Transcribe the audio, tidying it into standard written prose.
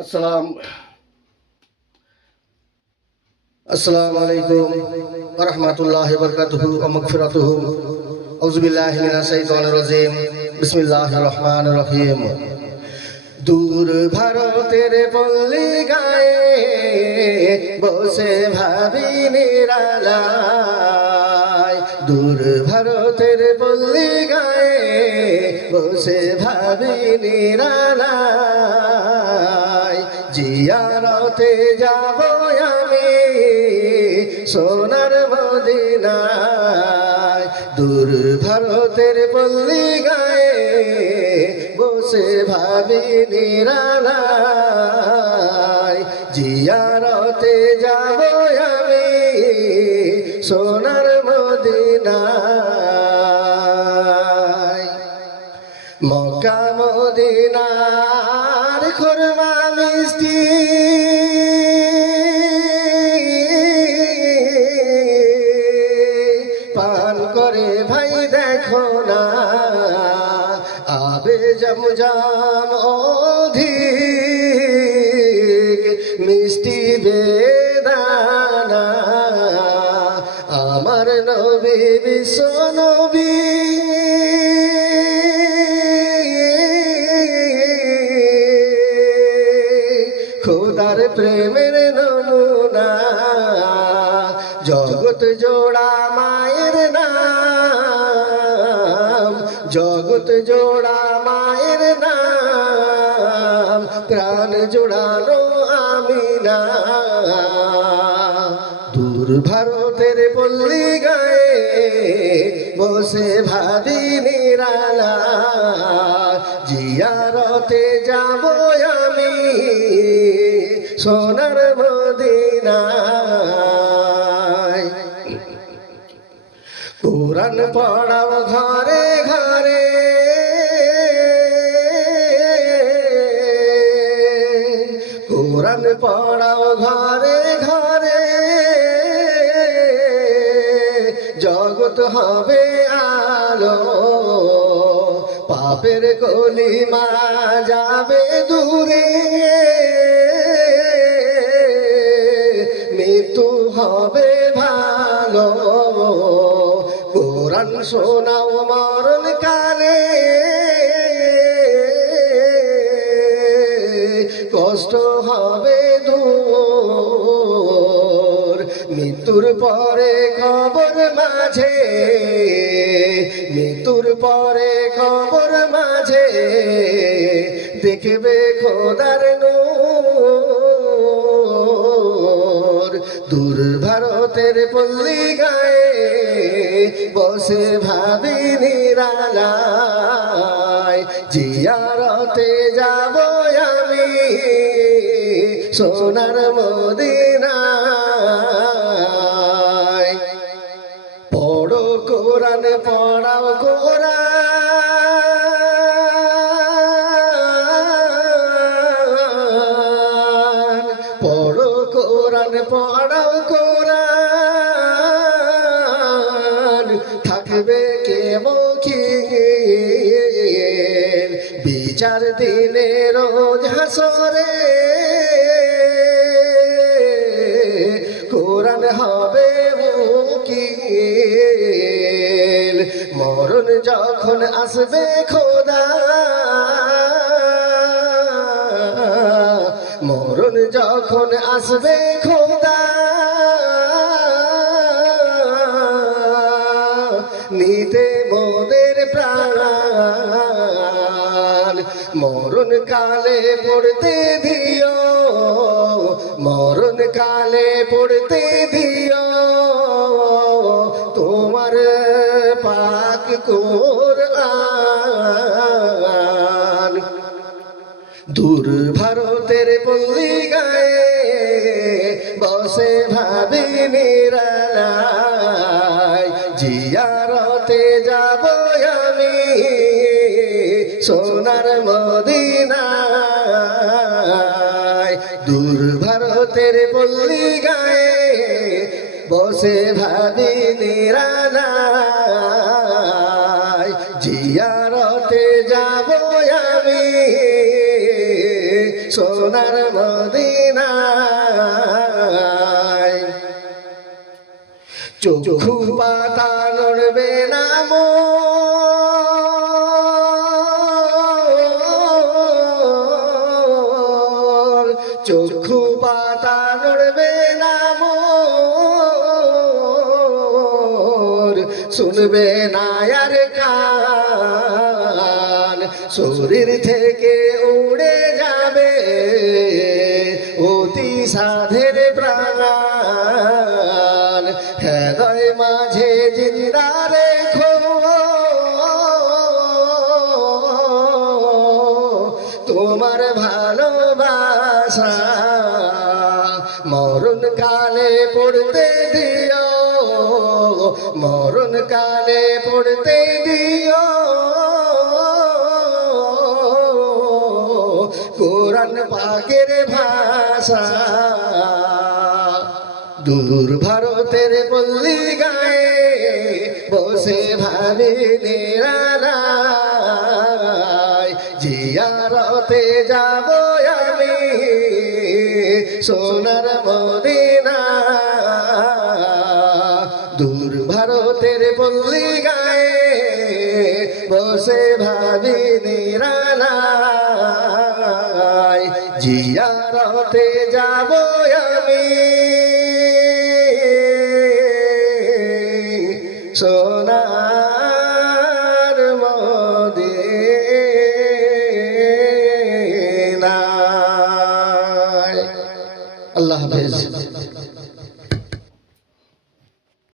আসসালামু আলাইকুম ওয়া রাহমাতুল্লাহি ওয়া বারাকাতুহু ওয়া মাগফিরাতুহু। আউযু বিল্লাহি মিনাশ শাইতানির রাজিম। বিসমিল্লাহির রহমানির রহিম। দূর ভারতের পল্লী গায়ে বসে ভাবি নিরালায়, দূর ভারতের পল্লী গায়ে বসে ভাবি নিরালায়, জিয়ারতে যাব আমি সোনার মদিনায়। দূর ভারতের পল্লী গায়ে বসে ভাবি নিরালায়, জিয়ারতে যাব আমি সোনার মদিনায়। মক্কা মদিনার খুরমা মিষ্টি পান করে ভাই দেখো না, আবে জমজম অধিক মিষ্টি বেদানা। আমার নবী বিশ্ব নবী খোদার প্রেমের নমুনা, জগৎ জোড়া মায়ের নাম, জগৎ জোড়া মায়ের নাম, প্রাণ জোড়ানো আমিনা। দূর ভারতের পল্লী গায়ে বসে ভাবি নিরালা, জিয়ারতে যাব আমি সোনার মদিনায়। কোরআন পড়াও ঘরে ঘরে, কোরআন পড়াও ঘরে ঘরে, জগৎ হবে আলো, পাপের কলিমা যাবে দূরে, মৃত্যু হবে ভালো। কোরআন শোনাও মরণ কালে, কষ্ট হবে দূর, মৃত্যুর পরে কবর মাঝে, মৃত্যুর পরে কবর মাঝে দেখবে খোদার নূর। দূর ভারতের পল্লী গায়ে বসে ভাবি নিরালায়, জিয়ারতে যাব আমি সোনার মদিনায়। পড়ো কোরআন পড়াও কোরআন, পড়ো কোরআন পড়াও কোরআন, থাকবে কে মখির বিচার দিনে রোজ হাসরে। কোরআন হবে উকিল, মরণ যখন আসবে খোদা, মরণ যখন আসবে খোদা, নিতে মোদের প্রাণ। মরণ কালে পড়তে দিও, মরণ কালে পড়তে দিও তোমার পাক কোরআন। দূর ভারতের পল্লী গায়ে বসে ভাবি নিরালায়, জিয়ারতে যাব আমি সোনার মদিনায়। দূর ভারতের পল্লী গায়ে বসে ভাবি নিরালায়, জিয়ারতে যাব আমি সোনার মদিনায়। চক্ষু পাতা নড়বে না মোর, চক্ষু পাতা নড়বে না মোর, শুনবে না আর কান, শরীর থেকে উড়ে যাবে অতি সাধের প্রাণ। হৃদয় মাঝে জিন্দা রেখো তোমার ভালোবাসা, মরণ কালে পড়তে দিও, মরণ কালে পড়তে দিও কোরআন পাকের ভাষা। দূর ভারতের পল্লী গায়ে বসে ভাবি নিরালায়, জিয়ারতে যাব আমি সোনার মদিনা। দূর ভারতের পল্লী গায়ে বসে ভাবি নিরালায়, জিয়ারতে যাব আমি সোনা।